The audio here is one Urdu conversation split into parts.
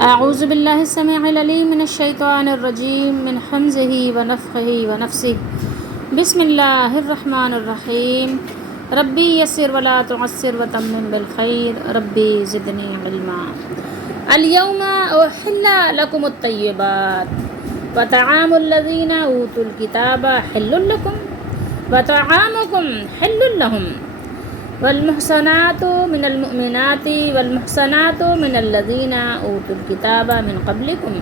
اعوذ باللہ السمیع العلیم من الشیطان الرجیم من حمزہ ونفخہ ونفثہ بسم اللہ الرحمن الرحیم ربی یسر ولا تعسر وتمم بالخیر ربی زدنی علما الیوم احل لکم الطیبات وطعام الذین اوتوا الکتاب حل لکم وطعامکم حل لہم والمحصنات من المؤمنات والمحصنات من الذين اوتوا الكتاب من قبلكم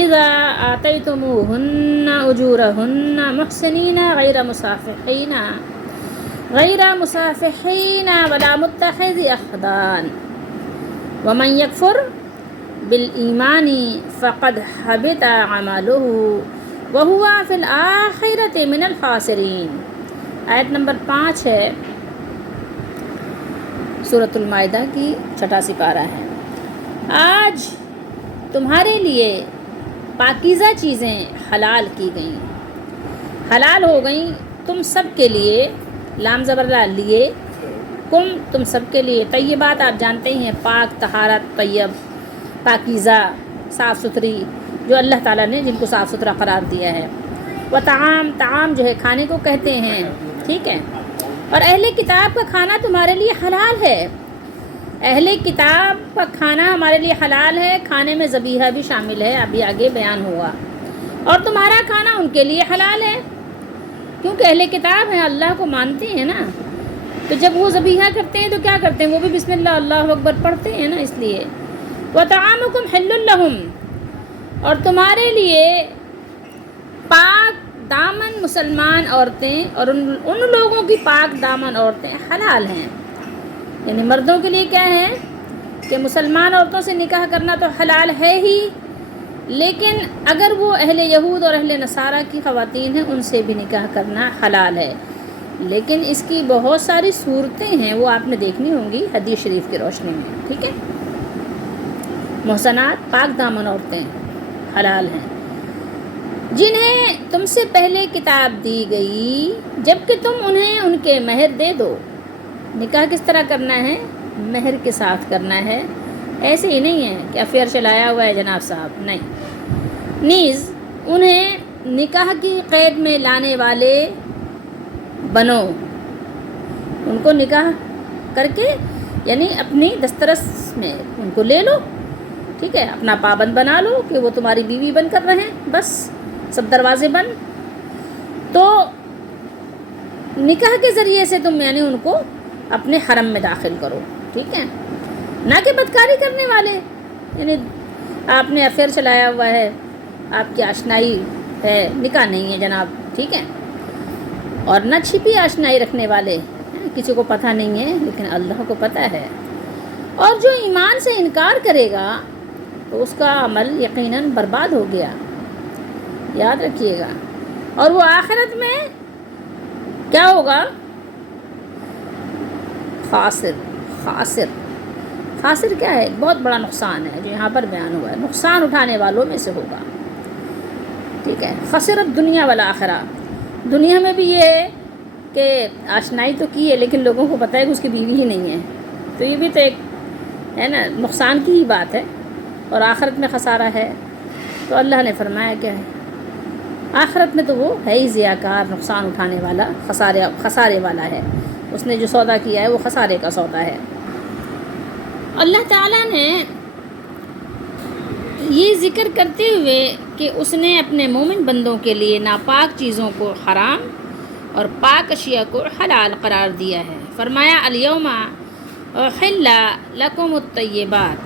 اذا آتيتموهن اجورهن محسنين غير مصافحين ولا متخذ اخدان ومن يكفر بالإيمان فقد حبط عمله وهو في الآخرة من الخاسرين۔ آیت نمبر 5 ہے سورۃ المائدہ کی 6واں سپارہ ہے۔ آج تمہارے لیے پاکیزہ چیزیں حلال کی گئیں، حلال ہو گئیں تم سب کے لیے، لام زبر لیے، تم سب کے لیے، طیبات آپ جانتے ہی ہیں، پاک، طہارت، طیب، پاکیزہ، صاف ستھری، جو اللہ تعالیٰ نے جن کو صاف ستھرا قرار دیا ہے۔ وہ طعام جو ہے کھانے کو کہتے ہیں، ٹھیک ہے۔ اور اہل کتاب کا کھانا تمہارے لیے حلال ہے، اہل کتاب کا کھانا ہمارے لیے حلال ہے، کھانے میں ذبیحہ بھی شامل ہے، ابھی آگے بیان ہوا۔ اور تمہارا کھانا ان کے لیے حلال ہے، کیونکہ اہل کتاب ہیں، اللہ کو مانتے ہیں نا، تو جب وہ ذبیحہ کرتے ہیں تو کیا کرتے ہیں؟ وہ بھی بسم اللہ اللہ اکبر پڑھتے ہیں نا، اس لیے۔ وَطَعَامُكُمْ حِلٌّ لَهُمْ، اور تمہارے لیے پاک دامن مسلمان عورتیں اور ان لوگوں کی پاک دامن عورتیں حلال ہیں۔ یعنی مردوں کے لیے کیا ہے کہ مسلمان عورتوں سے نکاح کرنا تو حلال ہے ہی، لیکن اگر وہ اہل یہود اور اہل نصارہ کی خواتین ہیں ان سے بھی نکاح کرنا حلال ہے، لیکن اس کی بہت ساری صورتیں ہیں، وہ آپ نے دیکھنی ہوں گی حدیث شریف کی روشنی میں، ٹھیک ہے۔ محسنات پاک دامن عورتیں حلال ہیں جنہیں تم سے پہلے کتاب دی گئی، جبکہ تم انہیں ان کے مہر دے دو۔ نکاح کس طرح کرنا ہے؟ مہر کے ساتھ کرنا ہے، ایسے ہی نہیں ہے کہ افیئر چلایا ہوا ہے جناب صاحب، نہیں۔ نیز انہیں نکاح کی قید میں لانے والے بنو، ان کو نکاح کر کے یعنی اپنی دسترس میں ان کو لے لو، ٹھیک ہے، اپنا پابند بنا لو کہ وہ تمہاری بیوی بن کر رہیں، بس سب دروازے بند۔ تو نکاح کے ذریعے سے تم یعنی ان کو اپنے حرم میں داخل کرو، ٹھیک ہے، نہ کہ بدکاری کرنے والے، یعنی آپ نے افیئر چلایا ہوا ہے، آپ کی آشنائی ہے، نکاح نہیں ہے جناب، ٹھیک ہے، اور نہ چھپی آشنائی رکھنے والے، کسی کو پتہ نہیں ہے لیکن اللہ کو پتہ ہے۔ اور جو ایمان سے انکار کرے گا تو اس کا عمل یقیناً برباد ہو گیا، یاد رکھیے گا، اور وہ آخرت میں کیا ہوگا؟ خاسر کیا ہے؟ بہت بڑا نقصان ہے جو یہاں پر بیان ہوا ہے، نقصان اٹھانے والوں میں سے ہوگا، ٹھیک ہے۔ خسرت دنیا والآخرہ، دنیا میں بھی یہ ہے کہ آشنائی تو کی ہے لیکن لوگوں کو پتہ ہے کہ اس کی بیوی ہی نہیں ہے، تو یہ بھی تو ایک ہے نا نقصان کی ہی بات ہے، اور آخرت میں خسارہ ہے۔ تو اللہ نے فرمایا کیا ہے؟ آخرت میں تو وہ ہے ہی ضیاءکار، نقصان اٹھانے والا، خسارے والا ہے، اس نے جو سودا کیا ہے وہ خسارے کا سودا ہے۔ اللہ تعالیٰ نے یہ ذکر کرتے ہوئے کہ اس نے اپنے مومن بندوں کے لیے ناپاک چیزوں کو حرام اور پاک اشیاء کو حلال قرار دیا ہے، فرمایا الیوم احل لکم الطیبات،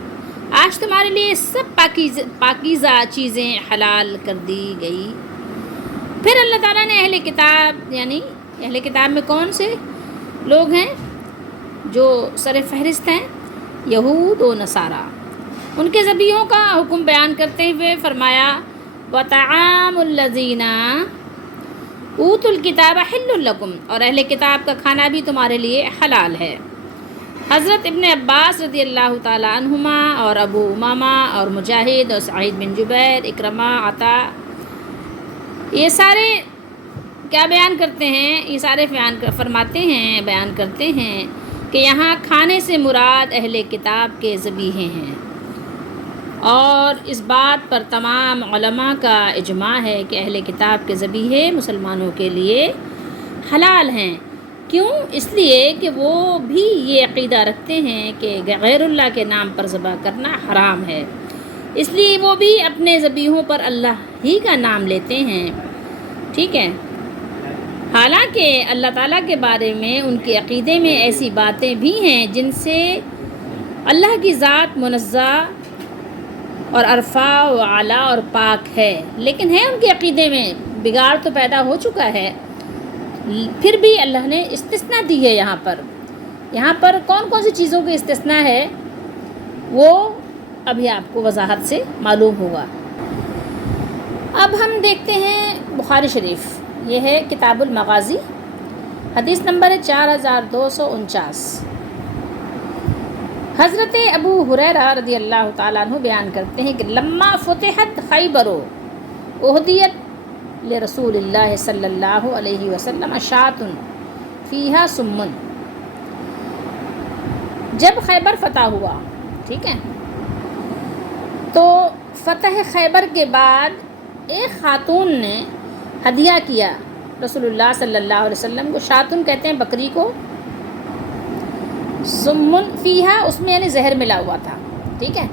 آج تمہارے لیے سب پاکیزہ چیزیں حلال کر دی گئی۔ پھر اللہ تعالیٰ نے اہل کتاب، یعنی اہل کتاب میں کون سے لوگ ہیں جو سر فہرست ہیں؟ یہود و نصارہ، ان کے ذبیحوں کا حکم بیان کرتے ہوئے فرمایا وَطَعَامُ الَّذِينَ أُوتُوا الْكِتَابَ حِلٌّ لَكُمْ، اور اہل کتاب کا کھانا بھی تمہارے لیے حلال ہے۔ حضرت ابن عباس رضی اللہ تعالیٰ عنہما اور ابو امامہ اور مجاہد اور سعید بن جبیر، اکرمہ، عطا، یہ سارے کیا بیان کرتے ہیں؟ یہ سارے فرماتے ہیں، بیان کرتے ہیں کہ یہاں کھانے سے مراد اہل کتاب کے ذبیحے ہیں، اور اس بات پر تمام علماء کا اجماع ہے کہ اہل کتاب کے ذبیحے مسلمانوں کے لیے حلال ہیں۔ کیوں؟ اس لیے کہ وہ بھی یہ عقیدہ رکھتے ہیں کہ غیر اللہ کے نام پر ذبح کرنا حرام ہے، اس لیے وہ بھی اپنے ذبیحوں پر اللہ ہی کا نام لیتے ہیں، ٹھیک ہے۔ حالانکہ اللہ تعالیٰ کے بارے میں ان کے عقیدے میں ایسی باتیں بھی ہیں جن سے اللہ کی ذات منزہ اور عرفہ و اعلیٰ اور پاک ہے، لیکن ہے ان کے عقیدے میں بگاڑ تو پیدا ہو چکا ہے، پھر بھی اللہ نے استثناء دی ہے۔ یہاں پر کون کون سی چیزوں کی استثناء ہے وہ ابھی آپ کو وضاحت سے معلوم ہوگا۔ اب ہم دیکھتے ہیں بخاری شریف، یہ ہے کتاب المغازی، حدیث نمبر ہے 4249۔ حضرت ابو ہریرہ رضی اللہ تعالیٰ عنہ بیان کرتے ہیں کہ لما فتحت خیبر اہدیت لرسول اللہ صلی اللہ علیہ وسلم شاۃ فیہا سمن۔ جب خیبر فتح ہوا، ٹھیک ہے، تو فتح خیبر کے بعد ایک خاتون نے ہدیہ کیا رسول اللہ صلی اللہ علیہ وسلم کو۔ شاطن کہتے ہیں بکری کو، سمن فیہا اس میں یعنی زہر ملا ہوا تھا، ٹھیک ہے۔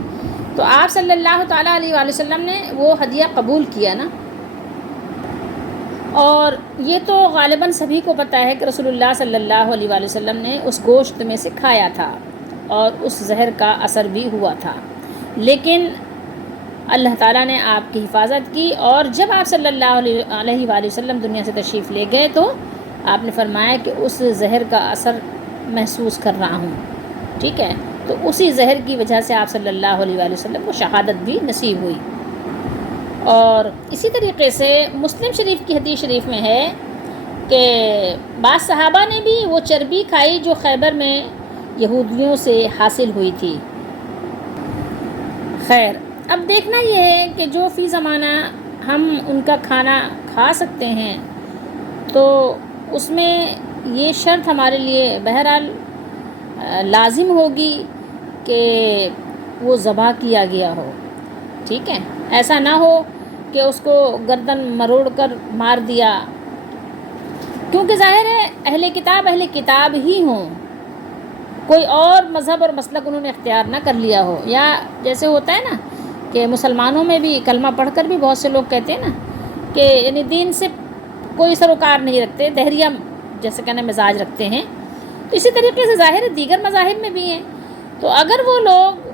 تو آپ صلی اللہ تعالیٰ علیہ وآلہ وسلم نے وہ ہدیہ قبول کیا نا، اور یہ تو غالباً سبھی کو پتہ ہے کہ رسول اللہ صلی اللہ علیہ وآلہ وسلم نے اس گوشت میں سے کھایا تھا اور اس زہر کا اثر بھی ہوا تھا، لیکن اللہ تعالیٰ نے آپ کی حفاظت کی، اور جب آپ صلی اللہ علیہ وآلہ وسلم دنیا سے تشریف لے گئے تو آپ نے فرمایا کہ اس زہر کا اثر محسوس کر رہا ہوں، ٹھیک ہے۔ تو اسی زہر کی وجہ سے آپ صلی اللہ علیہ وآلہ وسلم کو شہادت بھی نصیب ہوئی۔ اور اسی طریقے سے مسلم شریف کی حدیث شریف میں ہے کہ بعض صحابہ نے بھی وہ چربی کھائی جو خیبر میں یہودیوں سے حاصل ہوئی تھی۔ خیر، اب دیکھنا یہ ہے کہ جو فی زمانہ ہم ان کا کھانا کھا سکتے ہیں تو اس میں یہ شرط ہمارے لیے بہرحال لازم ہوگی کہ وہ ذبح کیا گیا ہو، ٹھیک ہے۔ ایسا نہ ہو کہ اس کو گردن مروڑ کر مار دیا، کیونکہ ظاہر ہے اہل کتاب ہی ہوں، کوئی اور مذہب اور مسلک انہوں نے اختیار نہ کر لیا ہو، یا جیسے ہوتا ہے نا کہ مسلمانوں میں بھی کلمہ پڑھ کر بھی بہت سے لوگ کہتے ہیں نا کہ یعنی دین سے کوئی سروکار نہیں رکھتے، دہریہ جیسے کہنا مزاج رکھتے ہیں، تو اسی طریقے سے ظاہر دیگر مذاہب میں بھی ہیں۔ تو اگر وہ لوگ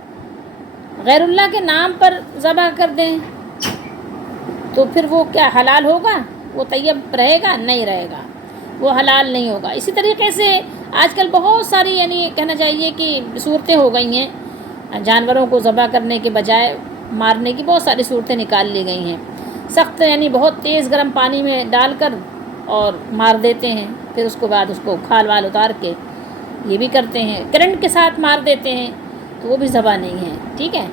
غیر اللہ کے نام پر ذبح کر دیں تو پھر وہ کیا حلال ہوگا؟ وہ طیب رہے گا؟ نہیں رہے گا، وہ حلال نہیں ہوگا۔ اسی طریقے سے آج کل بہت ساری یعنی کہنا چاہیے کہ صورتیں ہو گئی ہیں، جانوروں کو ذبح کرنے کے بجائے مارنے کی بہت ساری صورتیں نکال لی گئی ہیں، سخت یعنی بہت تیز گرم پانی میں ڈال کر اور مار دیتے ہیں، پھر اس کے بعد اس کو کھال وال اتار کے یہ بھی کرتے ہیں، کرنٹ کے ساتھ مار دیتے ہیں، تو وہ بھی ذبح نہیں ہے، ٹھیک ہے۔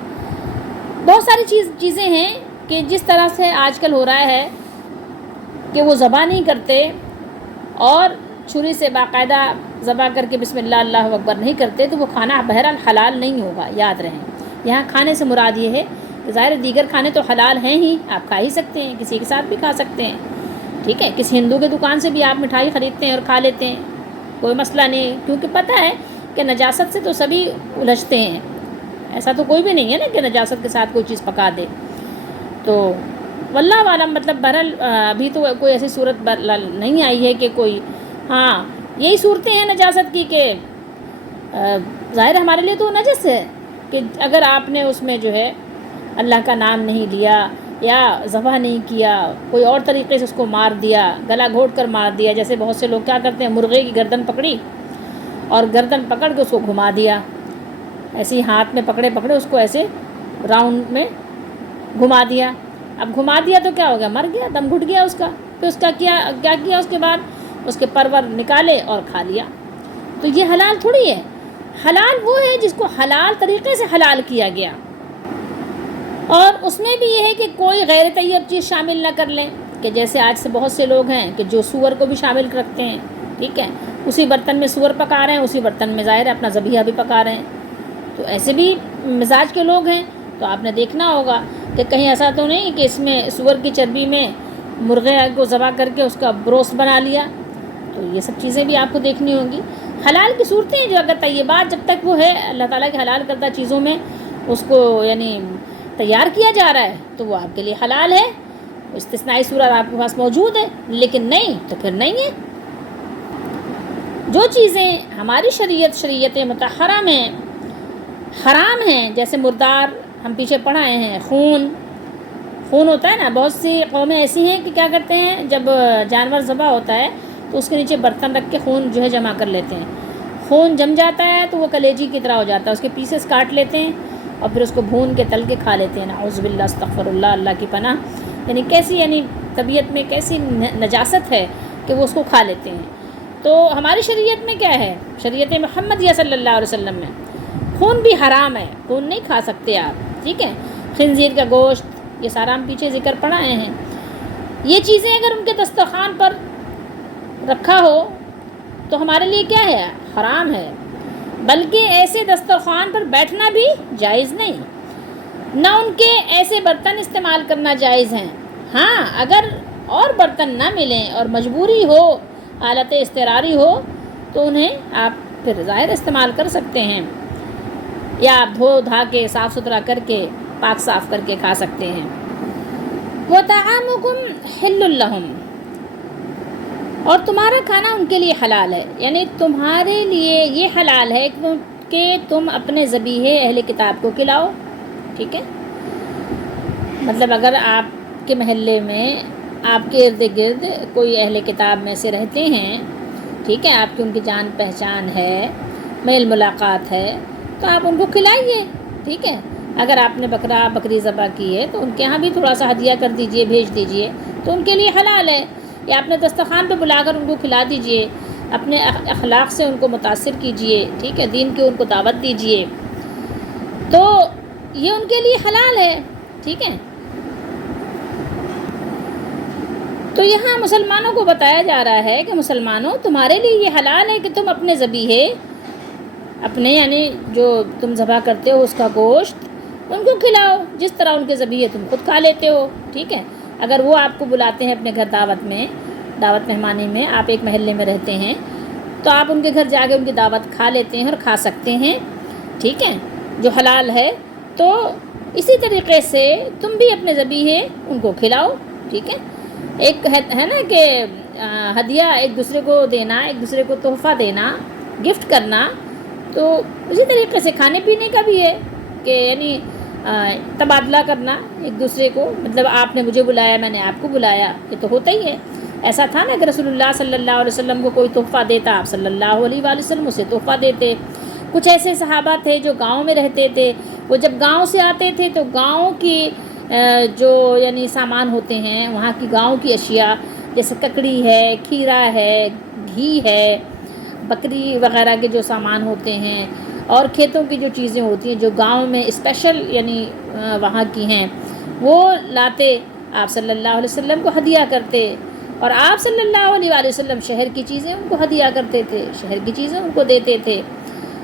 بہت ساری چیزیں ہیں کہ جس طرح سے آج کل ہو رہا ہے کہ وہ ذبح نہیں کرتے اور چھری سے باقاعدہ ذبح کر کے بسم اللہ اللہ اکبر نہیں کرتے، تو وہ کھانا بہرحال حلال نہیں ہوگا، یاد رہیں۔ یہاں کھانے سے مراد یہ ہے کہ ظاہر دیگر کھانے تو حلال ہیں ہی، آپ کھا ہی سکتے ہیں، کسی کے ساتھ بھی کھا سکتے ہیں، ٹھیک ہے۔ کسی ہندو کے دکان سے بھی آپ مٹھائی خریدتے ہیں اور کھا لیتے ہیں، کوئی مسئلہ نہیں ہے، کیونکہ پتہ ہے کہ نجاست سے تو سبھی الجھتے ہیں، ایسا تو کوئی بھی نہیں ہے نا کہ نجاست کے ساتھ کوئی چیز پکا دے۔ تو واللہ عالم، مطلب بہرحال ابھی تو کوئی ایسی صورت نہیں آئی ہے کہ کوئی، ہاں یہی صورتیں ہیں نجاست کی کہ ظاہر ہمارے لیے تو نجس ہے کہ اگر آپ نے اس میں جو ہے اللہ کا نام نہیں لیا یا ذبح نہیں کیا، کوئی اور طریقے سے اس کو مار دیا، گلا گھونٹ کر مار دیا، جیسے بہت سے لوگ کیا کرتے ہیں، مرغے کی گردن پکڑی اور گردن پکڑ کے اس کو گھما دیا، ایسے ہی ہاتھ میں پکڑے اس کو ایسے راؤنڈ میں گھما دیا۔ اب گھما دیا تو کیا ہو گیا، مر گیا، دم گھٹ گیا اس کا، پھر اس کا کیا کیا اس کے بعد اس کے پرور نکالے اور کھا لیا۔ تو یہ حلال تھوڑی ہے، حلال وہ ہے جس کو حلال طریقے سے حلال کیا گیا، اور اس میں بھی یہ ہے کہ کوئی غیر طیب چیز شامل نہ کر لیں، کہ جیسے آج سے بہت سے لوگ ہیں کہ جو سور کو بھی شامل رکھتے ہیں، ٹھیک ہے، اسی برتن میں سور پکا رہے ہیں، اسی برتن میں ظاہر ہے اپنا ذبیحہ بھی پکا رہے ہیں، تو ایسے بھی مزاج کے لوگ ہیں تو آپ نے دیکھنا ہوگا کہ کہیں ایسا تو نہیں کہ اس میں سور کی چربی میں مرغے کو ذبح کر کے اس کا بروست بنا لیا. تو یہ سب چیزیں بھی آپ کو دیکھنی ہوں گی. حلال کی صورتیں جو اگر طیبات جب تک وہ ہے اللہ تعالیٰ کے حلال کردہ چیزوں میں اس کو یعنی تیار کیا جا رہا ہے تو وہ آپ کے لیے حلال ہے. استثنائی صورت آپ کے پاس موجود ہے، لیکن نہیں تو پھر نہیں ہے. جو چیزیں ہماری شریعت مطہرہ میں حرام ہیں، جیسے مردار ہم پیچھے پڑھائے ہیں، خون ہوتا ہے نا. بہت سی قومیں ایسی ہیں کہ کیا کرتے ہیں، جب جانور ذبح ہوتا ہے تو اس کے نیچے برتن رکھ کے خون جو ہے جمع کر لیتے ہیں. خون جم جاتا ہے تو وہ کلیجی کی طرح ہو جاتا ہے، اس کے پیسز کاٹ لیتے ہیں اور پھر اس کو بھون کے تل کے کھا لیتے ہیں. نعوذ باللہ، استغفر اللہ، اللہ کی پناہ. یعنی کیسی طبیعت میں کیسی نجاست ہے کہ وہ اس کو کھا لیتے ہیں. تو ہماری شریعت میں کیا ہے، شریعت محمدیہ صلی اللہ علیہ وسلم میں خون بھی حرام ہے، خون نہیں کھا سکتے آپ. ٹھیک ہے، خنزیر کا گوشت، یہ سارا ہم پیچھے ذکر پڑھائے ہیں. یہ چیزیں اگر ان کے دسترخوان پر رکھا ہو تو ہمارے لیے کیا ہے، حرام ہے. بلکہ ایسے دسترخوان پر بیٹھنا بھی جائز نہیں، نہ ان کے ایسے برتن استعمال کرنا جائز ہیں. ہاں، اگر اور برتن نہ ملیں اور مجبوری ہو، حالت اضطراری ہو، تو انہیں آپ پھر ظاہر استعمال کر سکتے ہیں، یا آپ دھو دھا کے صاف ستھرا کر کے پاک صاف کر کے کھا سکتے ہیں. وَطَعَامُكُمْ حِلٌّ لَهُمْ، اور تمہارا کھانا ان کے لیے حلال ہے. یعنی تمہارے لیے یہ حلال ہے کہ تم اپنے ذبیحے اہل کتاب کو کھلاؤ. ٹھیک ہے، مطلب اگر آپ کے محلے میں آپ کے ارد گرد کوئی اہل کتاب میں سے رہتے ہیں، ٹھیک ہے، آپ کی ان کی جان پہچان ہے، میل ملاقات ہے، تو آپ ان کو کھلائیے. ٹھیک ہے، اگر آپ نے بکری ذبح کی ہے تو ان کے ہاں بھی تھوڑا سا ہدیہ کر دیجئے، بھیج دیجئے، تو ان کے لیے حلال ہے. یا اپنے دسترخوان پہ بلا کر ان کو کھلا دیجئے، اپنے اخلاق سے ان کو متاثر کیجئے. ٹھیک ہے، دین کی ان کو دعوت دیجئے، تو یہ ان کے لیے حلال ہے. ٹھیک ہے، تو یہاں مسلمانوں کو بتایا جا رہا ہے کہ مسلمانوں، تمہارے لیے یہ حلال ہے کہ تم اپنے ذبیحے، اپنے یعنی جو تم ذبح کرتے ہو اس کا گوشت ان کو کھلاؤ، جس طرح ان کے ذبیحے تم خود کھا لیتے ہو. ٹھیک ہے، اگر وہ آپ کو بلاتے ہیں اپنے گھر دعوت مہمانی میں، آپ ایک محلے میں رہتے ہیں، تو آپ ان کے گھر جا کے ان کی دعوت کھا لیتے ہیں اور کھا سکتے ہیں. ٹھیک ہے، جو حلال ہے. تو اسی طریقے سے تم بھی اپنے ذبیحے ان کو کھلاؤ. ٹھیک ہے، ایک ہے نا کہ ہدیہ ایک دوسرے کو دینا، ایک دوسرے کو تحفہ دینا، گفٹ کرنا، تو اسی طریقے سے کھانے پینے کا بھی ہے کہ یعنی تبادلہ کرنا ایک دوسرے کو. مطلب آپ نے مجھے بلایا، میں نے آپ کو بلایا، یہ تو ہوتا ہی ہے. ایسا تھا نا کہ رسول اللہ صلی اللہ علیہ وسلم کو کوئی تحفہ دیتا، آپ صلی اللہ علیہ وآلہ وسلم اسے تحفہ دیتے. کچھ ایسے صحابہ تھے جو گاؤں میں رہتے تھے، وہ جب گاؤں سے آتے تھے تو گاؤں کی جو یعنی سامان ہوتے ہیں وہاں کی گاؤں کی اشیاء، جیسے ککڑی ہے، کھیرا ہے، گھی ہے، بکری وغیرہ کے جو سامان ہوتے ہیں، اور کھیتوں کی جو چیزیں ہوتی ہیں جو گاؤں میں اسپیشل یعنی وہاں کی ہیں، وہ لاتے، آپ صلی اللہ علیہ وسلم کو ہدیہ کرتے. اور آپ صلی اللہ علیہ وآلہ وسلم شہر کی چیزیں ان کو ہدیہ کرتے تھے، شہر کی چیزیں ان کو دیتے تھے.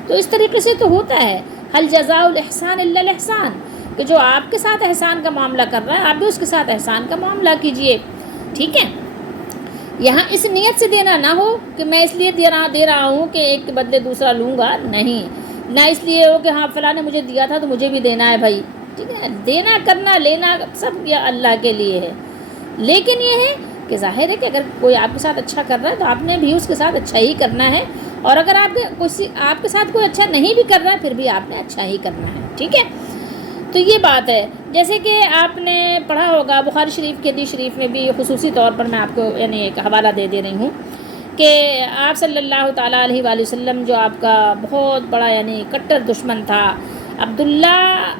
تو اس طریقے سے تو ہوتا ہے. هل جزاء الاحسان الا الاحسان، کہ جو آپ کے ساتھ احسان کا معاملہ کر رہا ہے آپ بھی اس کے ساتھ احسان کا معاملہ کیجئے. ٹھیک ہے، یہاں اس نیت سے دینا نہ ہو کہ میں اس لیے دے رہا ہوں کہ ایک کے بدلے دوسرا لوں گا، نہیں. نہ اس لیے ہو کہ ہاں فلاں نے مجھے دیا تھا تو مجھے بھی دینا ہے بھائی. ٹھیک ہے، دینا کرنا لینا سب یہ اللہ کے لیے ہے. لیکن یہ ہے کہ ظاہر ہے کہ اگر کوئی آپ کے ساتھ اچھا کر رہا ہے تو آپ نے بھی اس کے ساتھ اچھا ہی کرنا ہے، اور اگر آپ کے ساتھ کوئی اچھا نہیں بھی کر رہا ہے پھر بھی آپ نے اچھا ہی کرنا ہے. ٹھیک ہے، تو یہ بات ہے. جیسے کہ آپ نے پڑھا ہوگا بخاری شریف کے حدیث شریف میں بھی، خصوصی طور پر میں آپ کو یعنی ایک حوالہ دے رہی ہوں کہ آپ صلی اللہ تعالیٰ علیہ وآلہ وسلم جو آپ کا بہت بڑا یعنی کٹر دشمن تھا، عبداللہ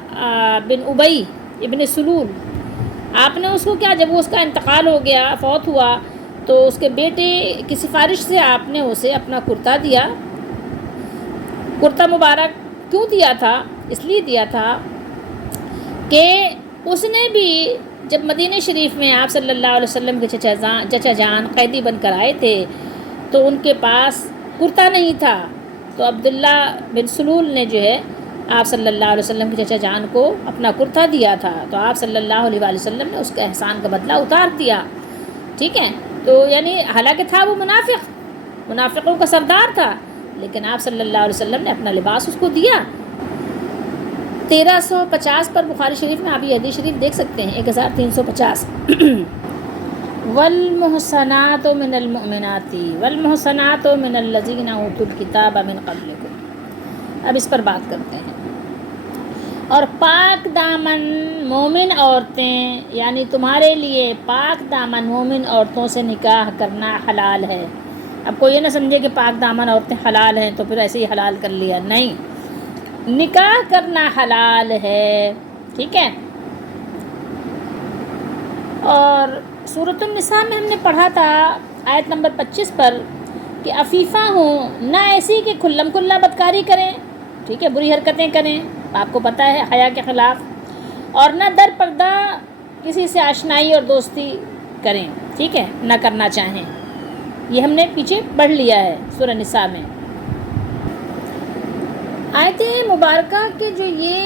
بن ابی ابن سلول، آپ نے اس کو کیا، جب وہ اس کا انتقال ہو گیا، فوت ہوا، تو اس کے بیٹے کی سفارش سے آپ نے اسے اپنا کرتا دیا. کرتا مبارک کیوں دیا تھا؟ اس لیے دیا تھا کہ اس نے بھی جب مدینہ شریف میں آپ صلی اللہ علیہ وسلم کے چچا جان قیدی بن کر آئے تھے تو ان کے پاس کرتا نہیں تھا، تو عبداللہ بن سلول نے جو ہے آپ صلی اللہ علیہ وسلم کے چچا جان کو اپنا کرتا دیا تھا، تو آپ صلی اللہ علیہ وآلہ وسلم نے اس کے احسان کا بدلہ اتار دیا، ٹھیک ہے. تو یعنی حالانکہ تھا وہ منافقوں کا سردار تھا، لیکن آپ صلی اللہ علیہ وسلم نے اپنا لباس اس کو دیا. 1350 پر بخاری شریف میں آپ یہ حدیث شریف دیکھ سکتے ہیں، 1350 والمحصنات من المؤمنات والمحصنات من الذین اوتوا الکتاب من قبلکم. اب اس پر بات کرتے ہیں. اور پاک دامن مومن عورتیں، یعنی تمہارے لیے پاک دامن مومن عورتوں سے نکاح کرنا حلال ہے. اب کوئی یہ نہ سمجھے کہ پاک دامن عورتیں حلال ہیں تو پھر ایسے ہی حلال کر لیا، نہیں، نکاح کرنا حلال ہے، ٹھیک ہے. اور سورۃ النساء میں ہم نے پڑھا تھا آیت نمبر 25 پر کہ عفیفہ ہوں، نہ ایسی کہ کھلم کھلا بدکاری کریں، ٹھیک ہے، بری حرکتیں کریں، آپ کو پتہ ہے حیا کے خلاف، اور نہ در پردہ کسی سے آشنائی اور دوستی کریں، ٹھیک ہے، نہ کرنا چاہیں. یہ ہم نے پیچھے پڑھ لیا ہے سورہ نساء میں. آیت مبارکہ کے جو یہ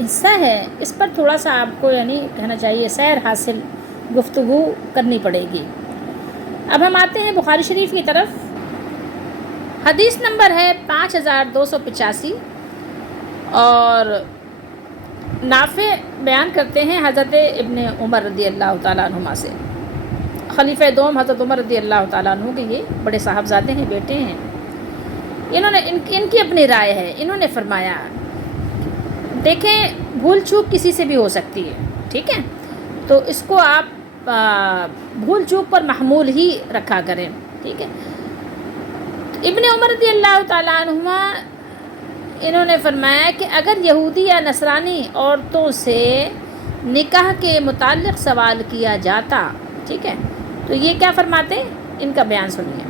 حصہ ہے اس پر تھوڑا سا آپ کو یعنی کہنا چاہیے سیر حاصل گفتگو کرنی پڑے گی. اب ہم آتے ہیں بخاری شریف کی طرف. حدیث نمبر ہے 5285 اور نافع بیان کرتے ہیں حضرت ابن عمر رضی اللہ تعالیٰ عنہما سے. خلیفہ دوم حضرت عمر رضی اللہ تعالیٰ عنہ کے یہ بڑے صاحبزادے ہیں، بیٹے ہیں. انہوں نے ان کی اپنی رائے ہے. انہوں نے فرمایا، دیکھیں بھول چوک کسی سے بھی ہو سکتی ہے، ٹھیک ہے، تو اس کو آپ بھول چوک پر محمول ہی رکھا کریں، ٹھیک ہے. ابن عمر رضی اللہ تعالیٰ عنہما انہوں نے فرمایا کہ اگر یہودی یا نصرانی عورتوں سے نکاح کے متعلق سوال کیا جاتا، ٹھیک ہے، تو یہ کیا فرماتے، ان کا بیان سنیے.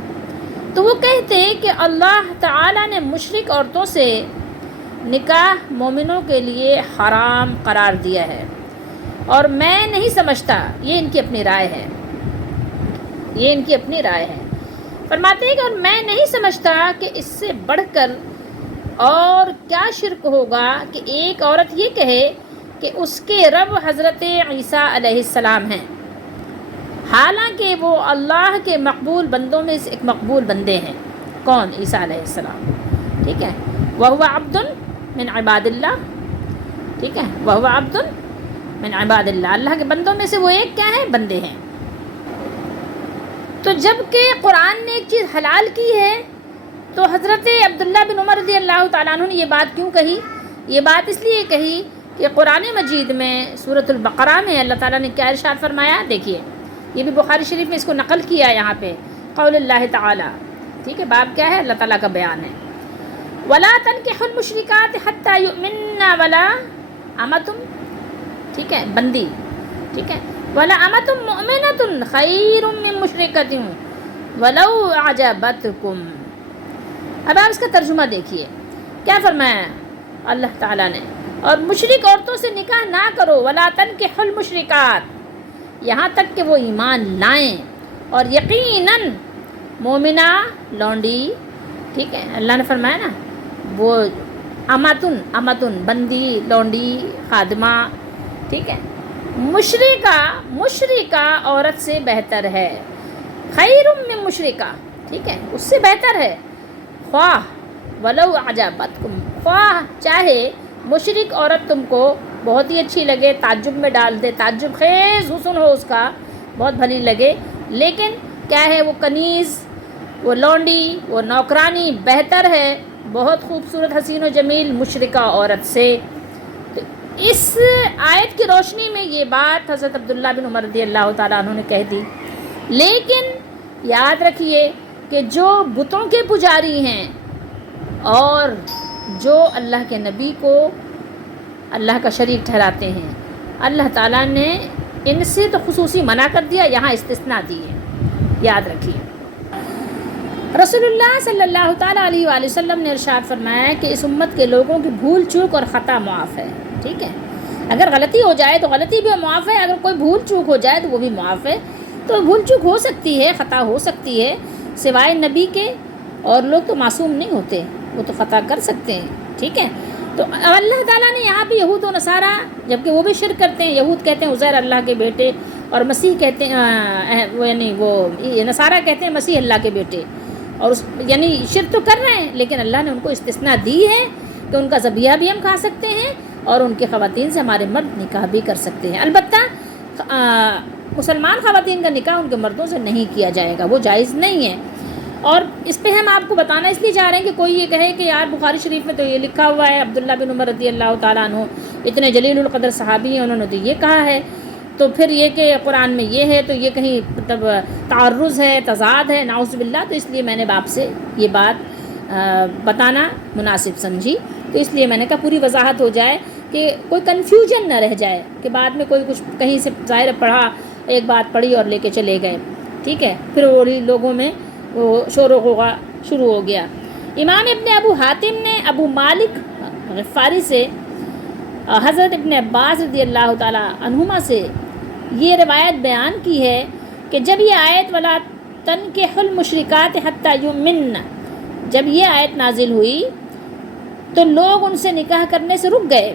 تو وہ کہتے کہ اللہ تعالیٰ نے مشرک عورتوں سے نکاح مومنوں کے لیے حرام قرار دیا ہے، اور میں نہیں سمجھتا، یہ ان کی اپنی رائے ہے، یہ ان کی اپنی رائے ہے. فرماتے ہیں کہ اور میں نہیں سمجھتا کہ اس سے بڑھ کر اور کیا شرک ہوگا کہ ایک عورت یہ کہے کہ اس کے رب حضرت عیسیٰ علیہ السلام ہیں، حالانکہ وہ اللہ کے مقبول بندوں میں سے ایک مقبول بندے ہیں. کون؟ عیسیٰ علیہ السلام، ٹھیک ہے. وَهُوَ عَبْدٌ مِّنْ عِبَادِ اللَّهِ، ٹھیک ہے، وَهُوَ عَبْدٌ مِّنْ عِبَادِ اللَّهِ، اللہ کے بندوں میں سے وہ ایک کیا ہے؟ بندے ہیں. تو جب کہ قرآن نے ایک چیز حلال کی ہے تو حضرت عبداللہ بن عمر رضی اللہ تعالیٰ عنہ نے یہ بات کیوں کہی؟ یہ بات اس لیے کہی کہ قرآن مجید میں سورۃ البقرہ میں اللہ تعالیٰ نے کیا ارشاد فرمایا؟ دیکھیے، یہ بھی بخاری شریف میں اس کو نقل کیا یہاں پہ، قول اللہ تعالیٰ، ٹھیک ہے، باب کیا ہے؟ اللہ تعالیٰ کا بیان ہے. وَلَا تَنْكِحُوا الْمُشْرِكَاتِ حَتَّى يُؤْمِنَّ وَلَا أَمَةٌ، ٹھیک ہے، بندی، ٹھیک ہے، وَلَا أَمَةٌ مُؤْمِنَةٌ خَيْرٌ مِّن مُشْرِكَةٍ وَلَوْ أَعْجَبَتْكُمْ. اب آپ اس کا ترجمہ دیکھیے کیا فرمایا اللہ تعالیٰ نے، اور مشرک عورتوں سے نکاح نہ کرو، وَلَا تَنْكِحُوا الْمُشْرِكَاتِ، یہاں تک کہ وہ ایمان لائیں، اور یقیناً مومنہ لونڈی، ٹھیک ہے، اللہ نے فرمایا نا وہ امتن بندی، لونڈی، خادمہ، ٹھیک ہے، مشرکہ عورت سے بہتر ہے، خیر من مشرکہ، ٹھیک ہے، اس سے بہتر ہے. خواہ ولو اعجبتکم، خواہ چاہے مشرک عورت تم کو بہت ہی اچھی لگے، تعجب میں ڈال دے، تعجب خیز حسن ہو اس کا، بہت بھلی لگے، لیکن کیا ہے وہ کنیز، وہ لونڈی، وہ نوکرانی بہتر ہے بہت خوبصورت حسین و جمیل مشرکہ عورت سے. تو اس آیت کی روشنی میں یہ بات حضرت عبداللہ بن عمر رضی اللہ تعالیٰ عنہ نے کہہ دی. لیکن یاد رکھیے کہ جو بتوں کے پجاری ہیں اور جو اللہ کے نبی کو اللہ کا شریک ٹھہراتے ہیں، اللہ تعالیٰ نے ان سے تو خصوصی منع کر دیا، یہاں استثناء دی ہے، یاد رکھیے. رسول اللہ صلی اللہ تعالیٰ علیہ وآلہ وسلم نے ارشاد فرمایا کہ اس امت کے لوگوں کی بھول چوک اور خطا معاف ہے، ٹھیک ہے، اگر غلطی ہو جائے تو غلطی بھی معاف ہے، اگر کوئی بھول چوک ہو جائے تو وہ بھی معاف ہے. تو بھول چوک ہو سکتی ہے، خطا ہو سکتی ہے، سوائے نبی کے اور لوگ تو معصوم نہیں ہوتے، وہ تو خطا کر سکتے ہیں، ٹھیک ہے. تو اللہ تعالیٰ نے یہاں پہ یہود و نصارہ، جبکہ وہ بھی شرک کرتے ہیں، یہود کہتے ہیں عزیر اللہ کے بیٹے، اور مسیح کہتے ہیں یعنی وہ نصارہ کہتے ہیں مسیح اللہ کے بیٹے، اور یعنی شرک تو کر رہے ہیں، لیکن اللہ نے ان کو استثناء دی ہے کہ ان کا ذبیحہ بھی ہم کھا سکتے ہیں اور ان کی خواتین سے ہمارے مرد نکاح بھی کر سکتے ہیں۔ البتہ مسلمان خواتین کا نکاح ان کے مردوں سے نہیں کیا جائے گا، وہ جائز نہیں ہے۔ اور اس پہ ہم آپ کو بتانا اس لیے چاہ رہے ہیں کہ کوئی یہ کہے کہ یار بخاری شریف میں تو یہ لکھا ہوا ہے، عبداللہ بن عمر رضی اللہ تعالیٰ عنہ اتنے جلیل القدر صحابی ہیں، انہوں نے تو یہ کہا ہے، تو پھر یہ کہ قرآن میں یہ ہے تو یہ کہیں مطلب تعرض ہے، تضاد ہے، نعوذ باللہ۔ تو اس لیے میں نے باپ سے یہ بات بتانا مناسب سمجھی، تو اس لیے میں نے کہا پوری وضاحت ہو جائے کہ کوئی کنفیوژن نہ رہ جائے کہ بعد میں کوئی کچھ کہیں سے ظاہر پڑھا، ایک بات پڑھی اور لے کے چلے گئے، ٹھیک ہے، پھر وہی لوگوں میں وہ شور و غوغا شروع ہو گیا۔ امام ابن ابو حاتم نے ابو مالک غفاری سے حضرت ابن عباس رضی اللہ تعالیٰ عنہما سے یہ روایت بیان کی ہے کہ جب یہ آیت ولا تنکحوا المشرکات حتی یؤمن، جب یہ آیت نازل ہوئی تو لوگ ان سے نکاح کرنے سے رک گئے۔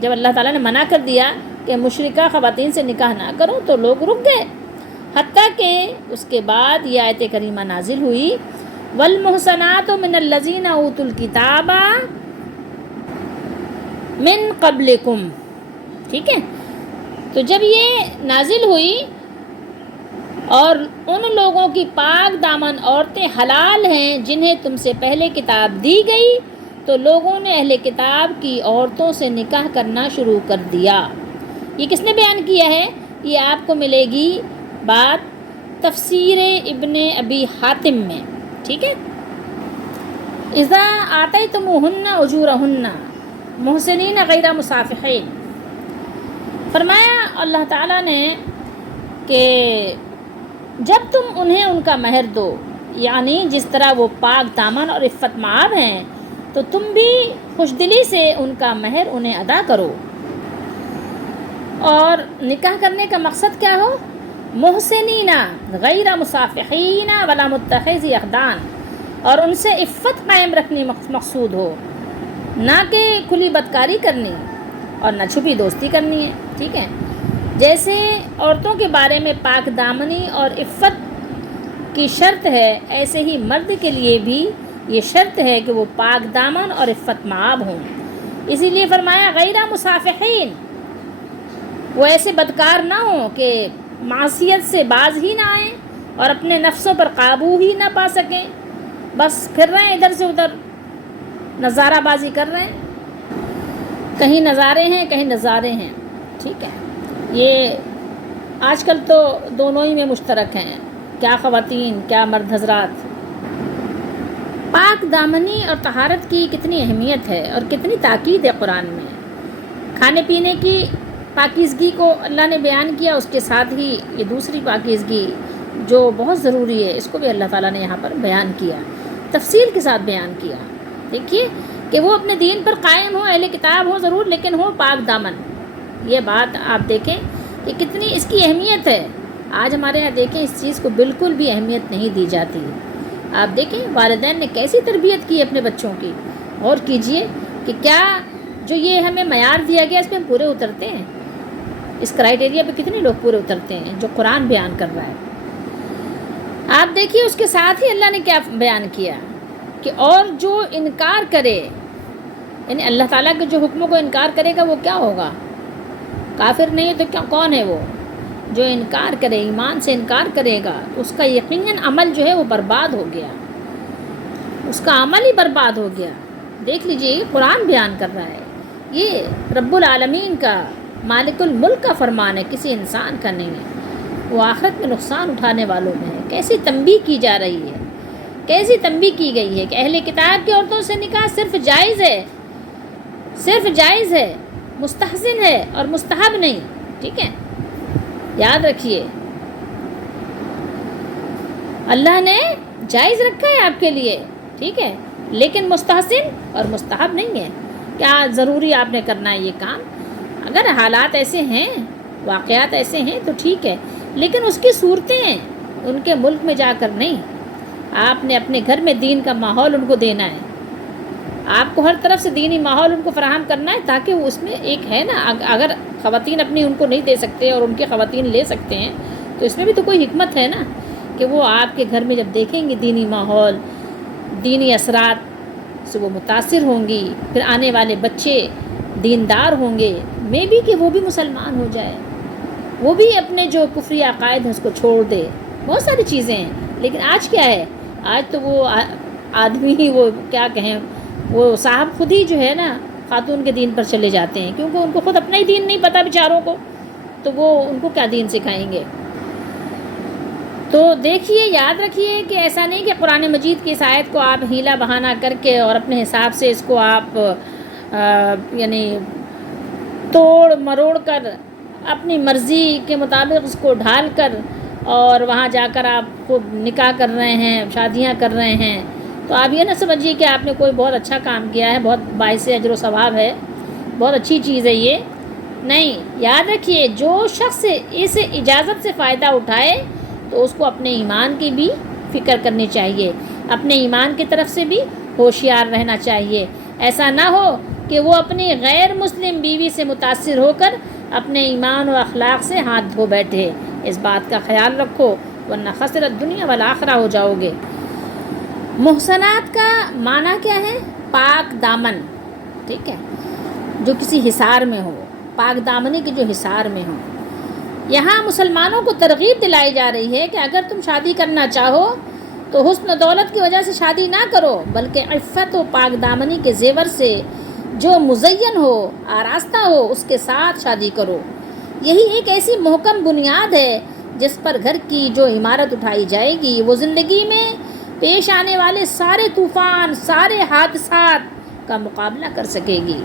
جب اللہ تعالیٰ نے منع کر دیا کہ مشرکہ خواتین سے نکاح نہ کرو تو لوگ رک گئے، حتیٰ کہ اس کے بعد یہ آیت کریمہ نازل ہوئی والمحصنات من الذین اوتوا الکتاب من قبلکم، ٹھیک ہے۔ تو جب یہ نازل ہوئی اور ان لوگوں کی پاک دامن عورتیں حلال ہیں جنہیں تم سے پہلے کتاب دی گئی، تو لوگوں نے اہل کتاب کی عورتوں سے نکاح کرنا شروع کر دیا۔ یہ کس نے بیان کیا ہے؟ یہ آپ کو ملے گی بات تفسیر ابن ابی حاتم میں، ٹھیک ہے۔ اذا آتیتموہن اجورہن محسنین غیر مصافحین، فرمایا اللہ تعالیٰ نے کہ جب تم انہیں ان کا مہر دو، یعنی جس طرح وہ پاک دامن اور عفت مآب ہیں تو تم بھی خوش دلی سے ان کا مہر انہیں ادا کرو۔ اور نکاح کرنے کا مقصد کیا ہو؟ محسنین غیر مصافحین ولا متخذی اخدان، اور ان سے عفت قائم رکھنی مقصود ہو، نہ کہ کھلی بدکاری کرنی اور نہ چھپی دوستی کرنی ہے، ٹھیک ہے۔ جیسے عورتوں کے بارے میں پاک دامنی اور عفت کی شرط ہے، ایسے ہی مرد کے لیے بھی یہ شرط ہے کہ وہ پاک دامن اور عفت مآب ہوں۔ اسی لیے فرمایا غیر مصافحین، وہ ایسے بدکار نہ ہوں کہ معصیت سے باز ہی نہ آئیں اور اپنے نفسوں پر قابو ہی نہ پا سکیں، بس پھر رہے ہیں ادھر سے ادھر، نظارہ بازی کر رہے ہیں، کہیں نظارے ہیں کہیں نظارے ہیں، ٹھیک ہے۔ یہ آج کل تو دونوں ہی میں مشترک ہیں، کیا خواتین کیا مرد حضرات۔ پاک دامنی اور طہارت کی کتنی اہمیت ہے اور کتنی تاکید ہے قرآن میں۔ کھانے پینے کی پاکیزگی کو اللہ نے بیان کیا، اس کے ساتھ ہی یہ دوسری پاکیزگی جو بہت ضروری ہے اس کو بھی اللہ تعالیٰ نے یہاں پر بیان کیا، تفصیل کے ساتھ بیان کیا۔ دیکھیے کہ وہ اپنے دین پر قائم ہوں، اہل کتاب ہوں ضرور، لیکن ہوں پاک دامن۔ یہ بات آپ دیکھیں کہ کتنی اس کی اہمیت ہے۔ آج ہمارے یہاں دیکھیں اس چیز کو بالکل بھی اہمیت نہیں دی جاتی۔ آپ دیکھیں والدین نے کیسی تربیت کی اپنے بچوں کی، غور کیجئے کہ کیا جو یہ ہمیں معیار دیا گیا اس پہ ہم پورے اترتے ہیں؟ اس کرائیٹیریا پہ کتنے لوگ پورے اترتے ہیں جو قرآن بیان کر رہا ہے؟ آپ دیکھیے اس کے ساتھ ہی اللہ نے کیا بیان کیا کہ اور جو انکار کرے، یعنی اللہ تعالیٰ کے جو حکموں کو انکار کرے گا وہ کیا ہوگا؟ کافر نہیں ہے تو کیا کون ہے وہ؟ جو انکار کرے، ایمان سے انکار کرے گا، اس کا یقیناً عمل جو ہے وہ برباد ہو گیا، اس کا عمل ہی برباد ہو گیا۔ دیکھ لیجئے یہ قرآن بیان کر رہا ہے، یہ رب العالمین کا، مالک الملک کا فرمان ہے، کسی انسان کا نہیں ہے۔ وہ آخرت میں نقصان اٹھانے والوں میں ہے۔ کیسی تنبیہ کی جا رہی ہے، کیسی تنبیہ کی گئی ہے کہ اہل کتاب کی عورتوں سے نکاح صرف جائز ہے، صرف جائز ہے، مستحسن ہے اور مستحب نہیں، ٹھیک ہے، یاد رکھیے اللہ نے جائز رکھا ہے آپ کے لیے، ٹھیک ہے، لیکن مستحسن اور مستحب نہیں ہے۔ کیا ضروری آپ نے کرنا ہے یہ کام؟ اگر حالات ایسے ہیں، واقعات ایسے ہیں تو ٹھیک ہے، لیکن اس کی صورتیں ہیں، ان کے ملک میں جا کر نہیں۔ آپ نے اپنے گھر میں دین کا ماحول ان کو دینا ہے، آپ کو ہر طرف سے دینی ماحول ان کو فراہم کرنا ہے، تاکہ وہ اس میں ایک ہے نا، اگر خواتین اپنی ان کو نہیں دے سکتے اور ان کی خواتین لے سکتے ہیں تو اس میں بھی تو کوئی حکمت ہے نا، کہ وہ آپ کے گھر میں جب دیکھیں گی دینی ماحول، دینی اثرات سے وہ متاثر ہوں گی، پھر آنے والے بچے دیندار ہوں گے، میں بھی کہ وہ بھی مسلمان ہو جائے، وہ بھی اپنے جو کفری عقائد ہیں اس کو چھوڑ دے. بہت ساری چیزیں ہیں. لیکن آج کیا ہے، آج تو وہ آدمی ہی، وہ کیا کہیں، وہ صاحب خود ہی جو ہے نا خاتون کے دین پر چلے جاتے ہیں، کیونکہ ان کو خود اپنا ہی دین نہیں پتہ بیچاروں کو، تو وہ ان کو کیا دین سکھائیں گے. تو دیکھیے، یاد رکھیے کہ ایسا نہیں کہ قرآن مجید کی اس آیت کو آپ ہیلا بہانہ کر کے اور اپنے حساب سے اس کو آپ یعنی توڑ مروڑ کر اپنی مرضی کے مطابق اس کو ڈھال کر اور وہاں جا کر آپ خود نکاح کر رہے ہیں، شادیاں کر رہے ہیں، تو آپ یہ نہ سمجھیے کہ آپ نے کوئی بہت اچھا کام کیا ہے، بہت باعث اجر و ثواب ہے، بہت اچھی چیز ہے یہ. نہیں، یاد رکھیے جو شخص اس اجازت سے فائدہ اٹھائے تو اس کو اپنے ایمان کی بھی فکر کرنی چاہیے، اپنے ایمان کی طرف سے بھی ہوشیار رہنا چاہیے. ایسا نہ ہو کہ وہ اپنی غیر مسلم بیوی سے متاثر ہو کر اپنے ایمان و اخلاق سے ہاتھ دھو بیٹھے. اس بات کا خیال رکھو، ورنہ خسرت دنیا والآخرہ ہو جاؤ گے. محسنات کا معنی کیا ہے؟ پاک دامن. ٹھیک ہے، جو کسی حصار میں ہو، پاک دامنی کے جو حصار میں ہو. یہاں مسلمانوں کو ترغیب دلائی جا رہی ہے کہ اگر تم شادی کرنا چاہو تو حسن و دولت کی وجہ سے شادی نہ کرو، بلکہ عفت و پاک دامنی کے زیور سے جو مزین ہو، آراستہ ہو، اس کے ساتھ شادی کرو. یہی ایک ایسی محکم بنیاد ہے جس پر گھر کی جو عمارت اٹھائی جائے گی وہ زندگی میں پیش آنے والے سارے طوفان، سارے حادثات کا مقابلہ کر سکے گی.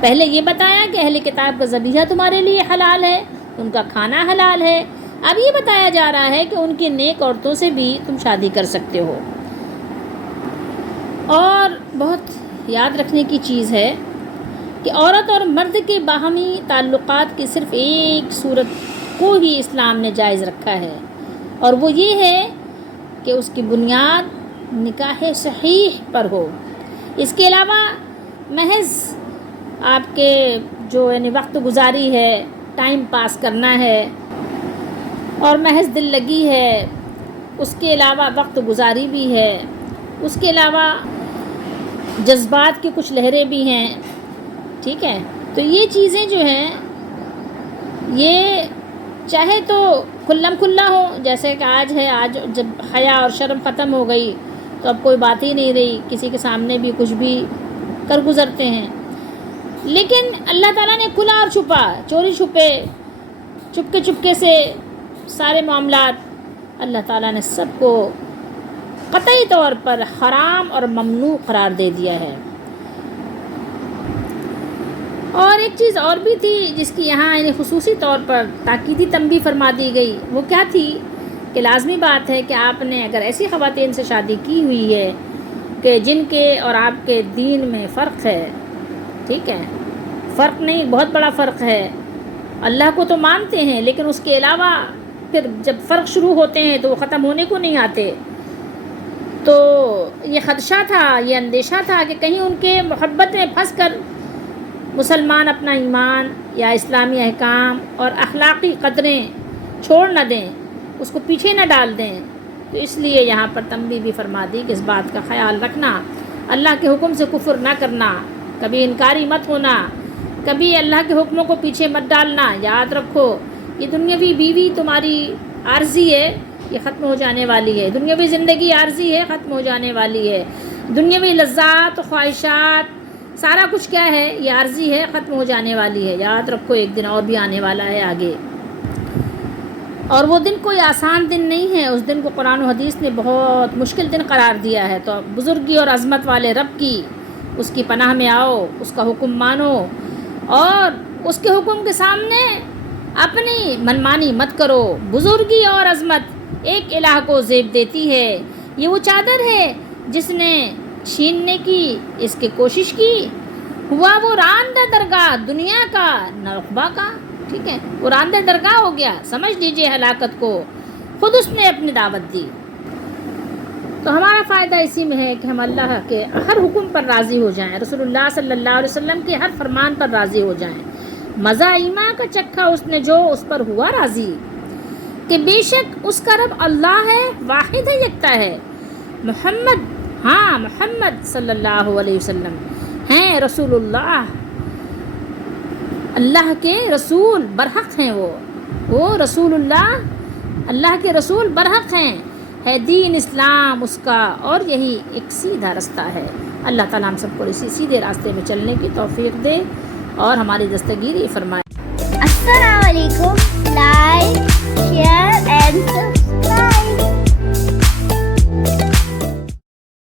پہلے یہ بتایا کہ اہل کتاب کا ذبیحہ تمہارے لیے حلال ہے، ان کا کھانا حلال ہے. اب یہ بتایا جا رہا ہے کہ ان کی نیک عورتوں سے بھی تم شادی کر سکتے ہو. اور بہت یاد رکھنے کی چیز ہے کہ عورت اور مرد کے باہمی تعلقات کی صرف ایک صورت کو ہی اسلام نے جائز رکھا ہے، اور وہ یہ ہے کہ اس کی بنیاد نکاح صحیح پر ہو. اس کے علاوہ محض آپ کے جو یعنی وقت گزاری ہے، ٹائم پاس کرنا ہے اور محض دل لگی ہے، اس کے علاوہ وقت گزاری بھی ہے، اس کے علاوہ جذبات کی کچھ لہریں بھی ہیں. ٹھیک ہے، تو یہ چیزیں جو ہیں یہ چاہے تو کھلم کھلا ہو، جیسے کہ آج ہے. آج جب حیا اور شرم ختم ہو گئی تو اب کوئی بات ہی نہیں رہی، کسی کے سامنے بھی کچھ بھی کر گزرتے ہیں. لیکن اللہ تعالیٰ نے کھلا اور چھپا، چوری چھپے، چپکے سے سارے معاملات اللہ تعالیٰ نے سب کو قطعی طور پر حرام اور ممنوع قرار دے دیا ہے. اور ایک چیز اور بھی تھی جس کی یہاں یعنی خصوصی طور پر تاکیدی تنبیہ فرما دی گئی. وہ کیا تھی کہ لازمی بات ہے کہ آپ نے اگر ایسی خواتین سے شادی کی ہوئی ہے کہ جن کے اور آپ کے دین میں فرق ہے، ٹھیک ہے، فرق نہیں، بہت بڑا فرق ہے. اللہ کو تو مانتے ہیں لیکن اس کے علاوہ پھر جب فرق شروع ہوتے ہیں تو وہ ختم ہونے کو نہیں آتے. تو یہ خدشہ تھا، یہ اندیشہ تھا کہ کہیں ان کے محبت میں پھنس کر مسلمان اپنا ایمان یا اسلامی احکام اور اخلاقی قدریں چھوڑ نہ دیں، اس کو پیچھے نہ ڈال دیں. تو اس لیے یہاں پر تنبیہ بھی فرما دی کہ اس بات کا خیال رکھنا، اللہ کے حکم سے کفر نہ کرنا، کبھی انکاری مت ہونا، کبھی اللہ کے حکموں کو پیچھے مت ڈالنا. یاد رکھو یہ دنیاوی بیوی تمہاری عارضی ہے، یہ ختم ہو جانے والی ہے. دنیاوی زندگی عارضی ہے، ختم ہو جانے والی ہے. دنیاوی لذات، خواہشات، سارا کچھ کیا ہے، یہ عارضی ہے، ختم ہو جانے والی ہے. یاد رکھو ایک دن اور بھی آنے والا ہے آگے، اور وہ دن کوئی آسان دن نہیں ہے. اس دن کو قرآن و حدیث نے بہت مشکل دن قرار دیا ہے. تو بزرگی اور عظمت والے رب کی، اس کی پناہ میں آؤ، اس کا حکم مانو اور اس کے حکم کے سامنے اپنی منمانی مت کرو. بزرگی اور عظمت ایک الہ کو زیب دیتی ہے. یہ وہ چادر ہے جس نے چھیننے کی اس کی کوشش کی، ہوا وہ راندہ درگاہ دنیا کا نہ عقبہ کا. ٹھیک ہے، وہ راندہ درگاہ ہو گیا، سمجھ لیجئے ہلاکت کو، خود اس نے اپنی دعوت دی. تو تو ہمارا فائدہ اسی میں ہے کہ ہم اللہ کے ہر حکم پر راضی ہو جائیں، رسول اللہ صلی اللہ علیہ وسلم کے ہر فرمان پر راضی ہو جائیں۔ مزہ ایمان کا چکھا اس نے جو اس پر ہوا راضی، کہ بے شک اس کا رب اللہ ہے، واحد ہے، یکتا ہے۔ محمد صلی اللہ علیہ وسلم ہیں رسول اللہ، اللہ کے رسول برحق ہیں، وہ رسول اللہ اللہ کے رسول برحق ہیں، ہے دین اسلام اس کا، اور یہی ایک سیدھا رستہ ہے۔ اللہ تعالیٰ ہم سب کو اسی سیدھے راستے میں چلنے کی توفیق دے اور ہماری دستگیری فرمائے۔ السلام علیکم، لائک شیئر اینڈ